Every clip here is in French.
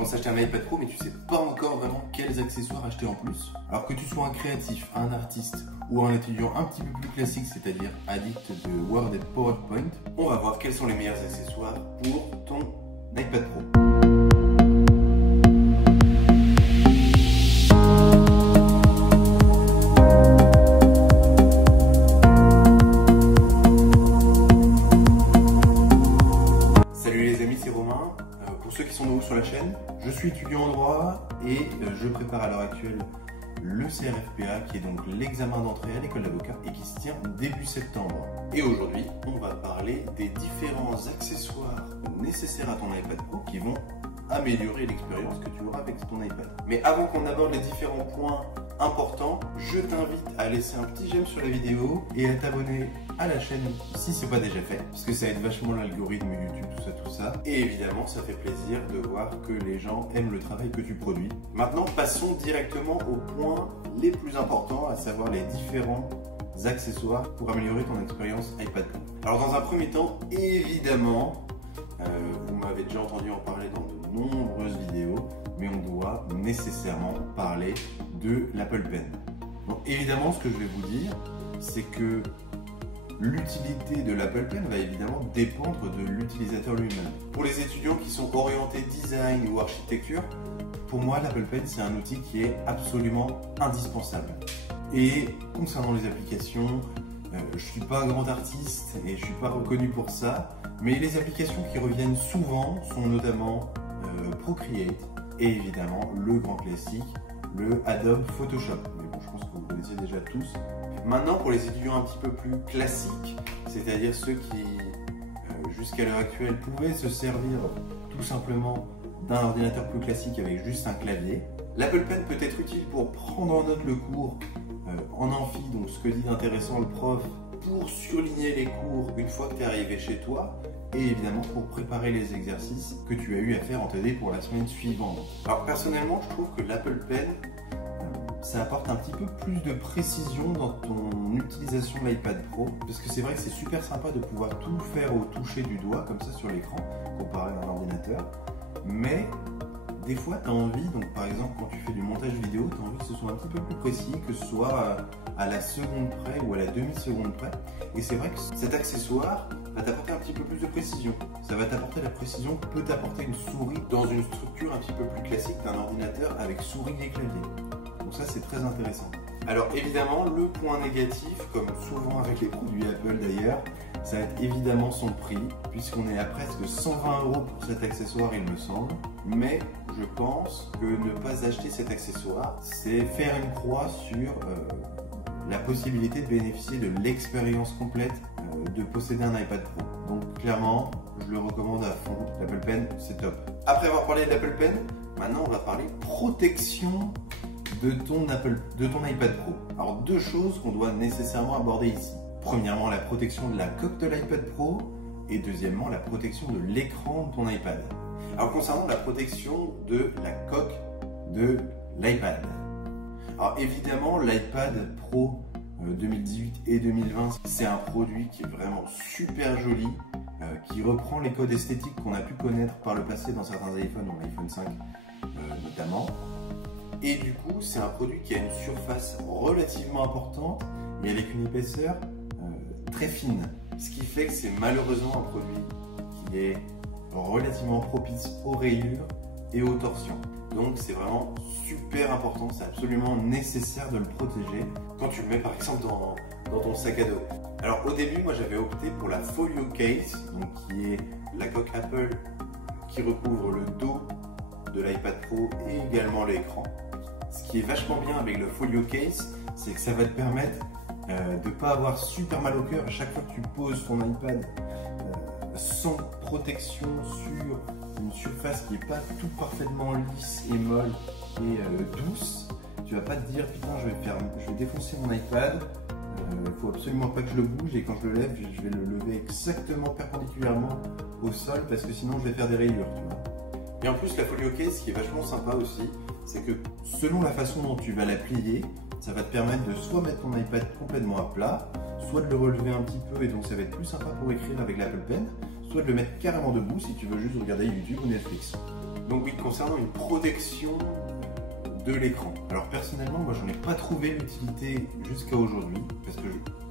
penses acheter un iPad Pro mais tu sais pas encore vraiment quels accessoires acheter en plus. Alors que tu sois un créatif, un artiste ou un étudiant un petit peu plus classique, c'est-à-dire addict de Word et PowerPoint, on va voir quels sont les meilleurs accessoires pour ton iPad Pro. Pour ceux qui sont nouveaux sur la chaîne, je suis étudiant en droit et je prépare à l'heure actuelle le CRFPA qui est donc l'examen d'entrée à l'école d'avocat et qui se tient début septembre. Et aujourd'hui, on va parler des différents accessoires nécessaires à ton iPad Pro qui vont améliorer l'expérience que tu auras avec ton iPad. Mais avant qu'on aborde les différents points importants, je t'invite à laisser un petit j'aime sur la vidéo et à t'abonner à la chaîne si c'est pas déjà fait, parce que ça aide vachement l'algorithme YouTube, tout ça. Et évidemment, ça fait plaisir de voir que les gens aiment le travail que tu produis. Maintenant, passons directement aux points les plus importants, à savoir les différents accessoires pour améliorer ton expérience iPad Pro. Alors dans un premier temps, évidemment, vous m'avez déjà entendu en parler dans de nombreuses vidéos, mais on doit nécessairement parler de l'Apple Pen. Donc évidemment, ce que je vais vous dire, c'est que l'utilité de l'Apple Pen va évidemment dépendre de l'utilisateur lui-même. Pour les étudiants qui sont orientés design ou architecture, pour moi l'Apple Pen c'est un outil qui est absolument indispensable. Et concernant les applications, je suis pas un grand artiste et je suis pas reconnu pour ça, mais les applications qui reviennent souvent sont notamment Procreate et évidemment le grand classique, le Adobe Photoshop. Mais bon, je pense que vous connaissez déjà tous. Maintenant, pour les étudiants un petit peu plus classiques, c'est-à-dire ceux qui, jusqu'à l'heure actuelle, pouvaient se servir tout simplement d'un ordinateur plus classique avec juste un clavier, l'Apple Pen peut être utile pour prendre en note le cours en amphi, donc ce que dit d'intéressant le prof, pour surligner les cours une fois que tu es arrivé chez toi, et évidemment pour préparer les exercices que tu as eu à faire en TD pour la semaine suivante. Alors personnellement, je trouve que l'Apple Pen, ça apporte un petit peu plus de précision dans ton utilisation de l'iPad Pro, parce que c'est vrai que c'est super sympa de pouvoir tout faire au toucher du doigt, comme ça sur l'écran, comparé à un ordinateur, mais des fois tu as envie, donc par exemple quand tu fais du montage vidéo, tu as envie que ce soit un petit peu plus précis, que ce soit à la seconde près ou à la demi-seconde près, et c'est vrai que cet accessoire va t'apporter un petit peu plus de précision. Ça va t'apporter la précision que peut t'apporter une souris dans une structure un petit peu plus classique d'un ordinateur avec souris et clavier. Donc ça c'est très intéressant. Alors évidemment le point négatif, comme souvent avec les produits Apple d'ailleurs, ça va être évidemment son prix, puisqu'on est à presque 120 € pour cet accessoire il me semble. Mais je pense que ne pas acheter cet accessoire, c'est faire une croix sur la possibilité de bénéficier de l'expérience complète de posséder un iPad Pro. Donc clairement, je le recommande à fond. L'Apple Pen, c'est top. Après avoir parlé de l'Apple Pen, maintenant on va parler protection de ton iPad Pro. Alors deux choses qu'on doit nécessairement aborder ici. Premièrement, la protection de la coque de l'iPad Pro et deuxièmement, la protection de l'écran de ton iPad. Alors concernant la protection de la coque de l'iPad. Alors évidemment, l'iPad Pro 2018 et 2020, c'est un produit qui est vraiment super joli, qui reprend les codes esthétiques qu'on a pu connaître par le passé dans certains iPhones, dont l'iPhone 5 notamment. Et du coup, c'est un produit qui a une surface relativement importante, mais avec une épaisseur très fine. Ce qui fait que c'est malheureusement un produit qui est relativement propice aux rayures et aux torsions. Donc c'est vraiment super important, c'est absolument nécessaire de le protéger quand tu le mets par exemple dans ton sac à dos. Alors au début, moi j'avais opté pour la Folio Case, donc qui est la coque Apple qui recouvre le dos de l'iPad Pro et également l'écran. Ce qui est vachement bien avec le Folio Case, c'est que ça va te permettre de ne pas avoir super mal au cœur à chaque fois que tu poses ton iPad sans protection sur une surface qui n'est pas tout parfaitement lisse et molle et douce. Tu vas pas te dire putain je vais défoncer mon iPad, il faut absolument pas que je le bouge et quand je le lève je vais le lever exactement perpendiculairement au sol parce que sinon je vais faire des rayures, tu vois. Et en plus la Folio Case, ce qui est vachement sympa aussi, c'est que selon la façon dont tu vas la plier, ça va te permettre de soit mettre ton iPad complètement à plat, soit de le relever un petit peu et donc ça va être plus sympa pour écrire avec l'Apple Pen, soit de le mettre carrément debout si tu veux juste regarder YouTube ou Netflix. Donc oui, concernant une protection de l'écran. Alors personnellement, moi j'en ai pas trouvé l'utilité jusqu'à aujourd'hui, parce que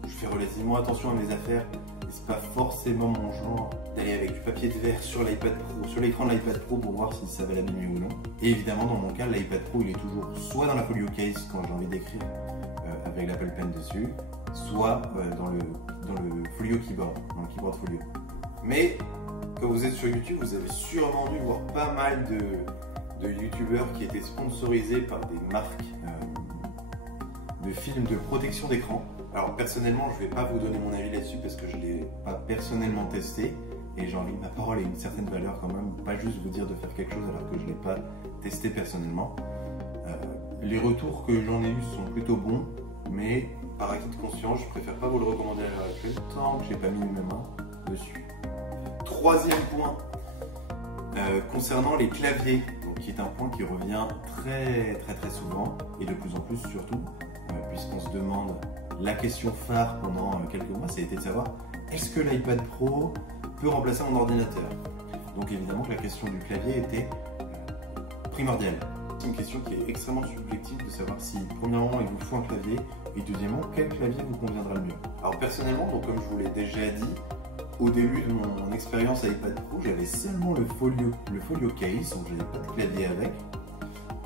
je fais relativement attention à mes affaires, et c'est pas forcément mon genre d'aller avec du papier de verre sur l'iPad Pro, sur l'écran de l'iPad Pro pour voir si ça va l'abîmer ou non. Et évidemment, dans mon cas, l'iPad Pro il est toujours soit dans la folio case quand j'ai envie d'écrire avec l'Apple Pen dessus, soit dans le folio keyboard, dans le keyboard folio. Mais quand vous êtes sur YouTube, vous avez sûrement dû voir pas mal de youtubeurs qui étaient sponsorisés par des marques de films de protection d'écran. Alors personnellement, je ne vais pas vous donner mon avis là-dessus parce que je ne l'ai pas personnellement testé et j'ai envie que ma parole ait une certaine valeur quand même, pas juste vous dire de faire quelque chose alors que je ne l'ai pas testé personnellement. Les retours que j'en ai eus sont plutôt bons, mais par acquis de conscience, je préfère pas vous le recommander à l'heure actuelle tant que j'ai pas mis mes mains dessus. Troisième point, concernant les claviers, donc, qui est un point qui revient très souvent et de plus en plus surtout, puisqu'on se demande la question phare pendant quelques mois, ça a été de savoir est-ce que l'iPad Pro peut remplacer mon ordinateur? Donc évidemment que la question du clavier était primordiale. C'est une question qui est extrêmement subjective de savoir si premièrement il vous faut un clavier et deuxièmement quel clavier vous conviendra le mieux. Alors personnellement, donc, comme je vous l'ai déjà dit, au début de mon expérience iPad Pro, j'avais seulement le folio case, donc j'avais pas de clavier avec.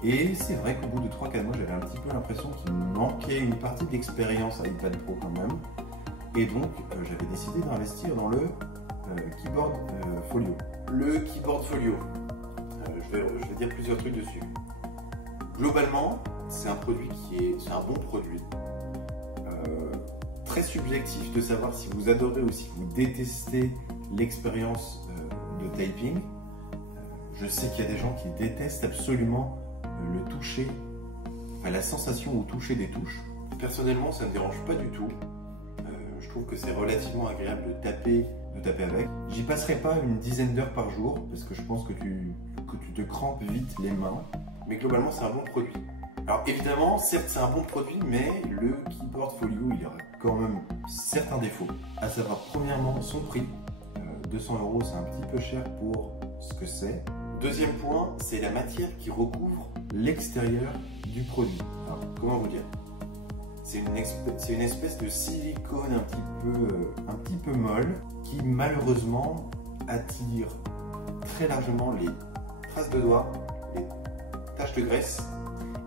Et c'est vrai qu'au bout de 3-4 mois, j'avais un petit peu l'impression qu'il me manquait une partie de l'expérience iPad Pro quand même. Et donc, j'avais décidé d'investir dans le keyboard folio. Le keyboard folio, je vais dire plusieurs trucs dessus. Globalement, c'est un produit c'est un bon produit. Très subjectif de savoir si vous adorez ou si vous détestez l'expérience de typing. Je sais qu'il y a des gens qui détestent absolument le toucher, enfin la sensation au toucher des touches. Personnellement, ça ne me dérange pas du tout. Je trouve que c'est relativement agréable de taper avec. J'y passerai pas une dizaine d'heures par jour parce que je pense que tu te crampes vite les mains. Mais globalement, c'est un bon produit. Alors évidemment, certes c'est un bon produit, mais le keyboard folio il aura quand même certains défauts. À savoir premièrement son prix, 200 €, c'est un petit peu cher pour ce que c'est. Deuxième point, c'est la matière qui recouvre l'extérieur du produit. Alors comment vous dire? C'est une espèce de silicone un petit peu molle qui malheureusement attire très largement les traces de doigts, les taches de graisse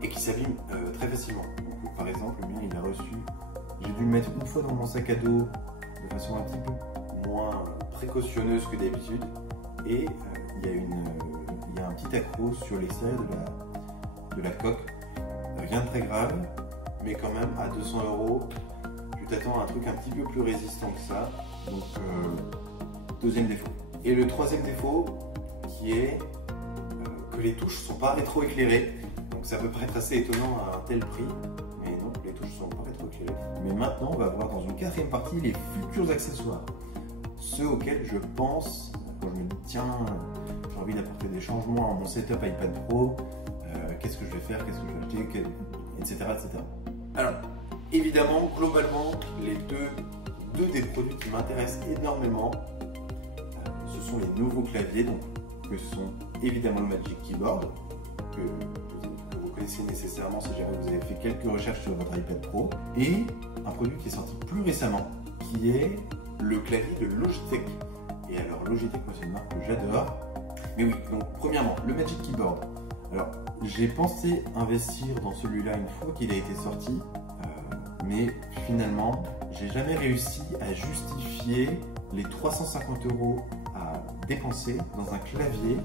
et qui s'abîme très facilement. Donc, par exemple, le mien il a reçu, j'ai dû le mettre une fois dans mon sac à dos de façon un petit peu moins précautionneuse que d'habitude et il y a un petit accroc sur l'extérieur de la coque. Rien de très grave, mais quand même à 200 €, tu t'attends à un truc un petit peu plus résistant que ça. Donc deuxième défaut. Et le troisième défaut qui est que les touches ne sont pas rétroéclairées. Donc ça peut paraître assez étonnant à un tel prix, mais non, les touches ne sont pas rétroéclairées. Mais maintenant, on va voir dans une quatrième partie les futurs accessoires. Ceux auxquels je pense quand je me dis tiens, j'ai envie d'apporter des changements à mon setup iPad Pro, qu'est-ce que je vais faire, qu'est-ce que je vais acheter, etc. Alors, évidemment, globalement, les deux des produits qui m'intéressent énormément, ce sont les nouveaux claviers, donc, que sont évidemment le Magic Keyboard, que vous connaissez nécessairement si jamais vous avez fait quelques recherches sur votre iPad Pro, et un produit qui est sorti plus récemment, qui est le clavier de Logitech. Et alors Logitech, moi c'est une marque que j'adore. Mais oui, donc premièrement, le Magic Keyboard. Alors, j'ai pensé investir dans celui-là une fois qu'il a été sorti, mais finalement, j'ai jamais réussi à justifier les 350 € à dépenser dans un clavier,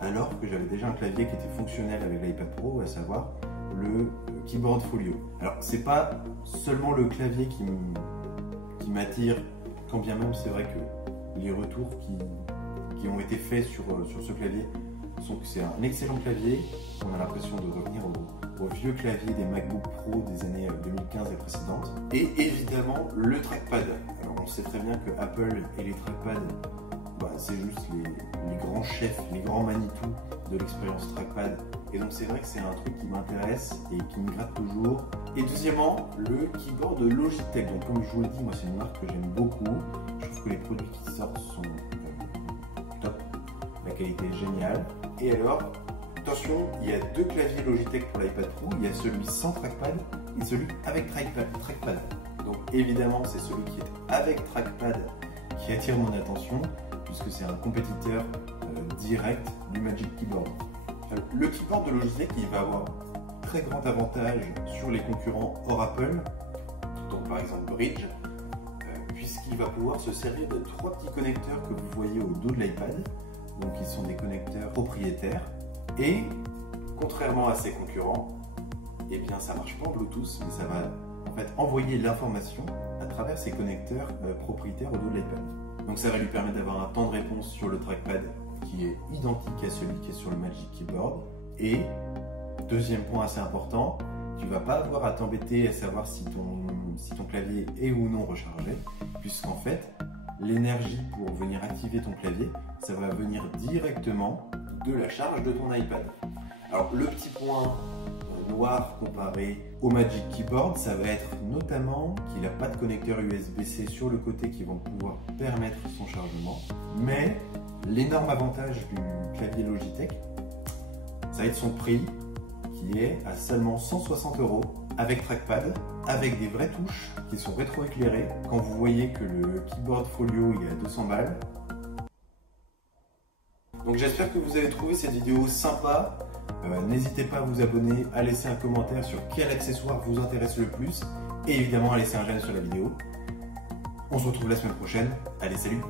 alors que j'avais déjà un clavier qui était fonctionnel avec l'iPad Pro, à savoir le Keyboard Folio. Alors, c'est pas seulement le clavier qui m'attire, quand bien même c'est vrai que les retours qui ont été faits sur ce clavier sont que c'est un excellent clavier. On a l'impression de revenir au vieux clavier des MacBook Pro des années 2015 et précédentes. Et évidemment, le trackpad. Alors on sait très bien que Apple et les trackpads, c'est juste les grands chefs, les grands Manitou de l'expérience trackpad. Et donc c'est vrai que c'est un truc qui m'intéresse et qui me gratte toujours. Et deuxièmement, le keyboard de Logitech. Donc comme je vous l'ai dit, moi c'est une marque que j'aime beaucoup. Je trouve que les produits qui sortent sont top. La qualité est géniale. Et alors, attention, il y a deux claviers Logitech pour l'iPad Pro, il y a celui sans trackpad et celui avec trackpad. Donc évidemment, c'est celui qui est avec trackpad qui attire mon attention, puisque c'est un compétiteur direct du Magic Keyboard. Alors, le keyboard de Logitech, il va avoir très grand avantage sur les concurrents hors Apple, donc par exemple Bridge, puisqu'il va pouvoir se servir de trois petits connecteurs que vous voyez au dos de l'iPad. Donc ils sont des connecteurs propriétaires et contrairement à ses concurrents, eh bien ça marche pas en Bluetooth, mais ça va en fait envoyer l'information à travers ces connecteurs propriétaires au dos de l'iPad. Donc ça va lui permettre d'avoir un temps de réponse sur le trackpad qui est identique à celui qui est sur le Magic Keyboard. Et deuxième point assez important, tu vas pas avoir à t'embêter à savoir si ton clavier est ou non rechargé, puisqu'en fait l'énergie pour venir activer ton clavier, ça va venir directement de la charge de ton iPad. Alors le petit point noir comparé au Magic Keyboard, ça va être notamment qu'il n'a pas de connecteur USB-C sur le côté qui vont pouvoir permettre son chargement. Mais l'énorme avantage du clavier Logitech, ça va être son prix qui est à seulement 160 € avec trackpad, avec des vraies touches qui sont rétroéclairées. Quand vous voyez que le keyboard folio il est à 200 balles. Donc j'espère que vous avez trouvé cette vidéo sympa. N'hésitez pas à vous abonner, à laisser un commentaire sur quel accessoire vous intéresse le plus et évidemment à laisser un j'aime sur la vidéo. On se retrouve la semaine prochaine. Allez, salut!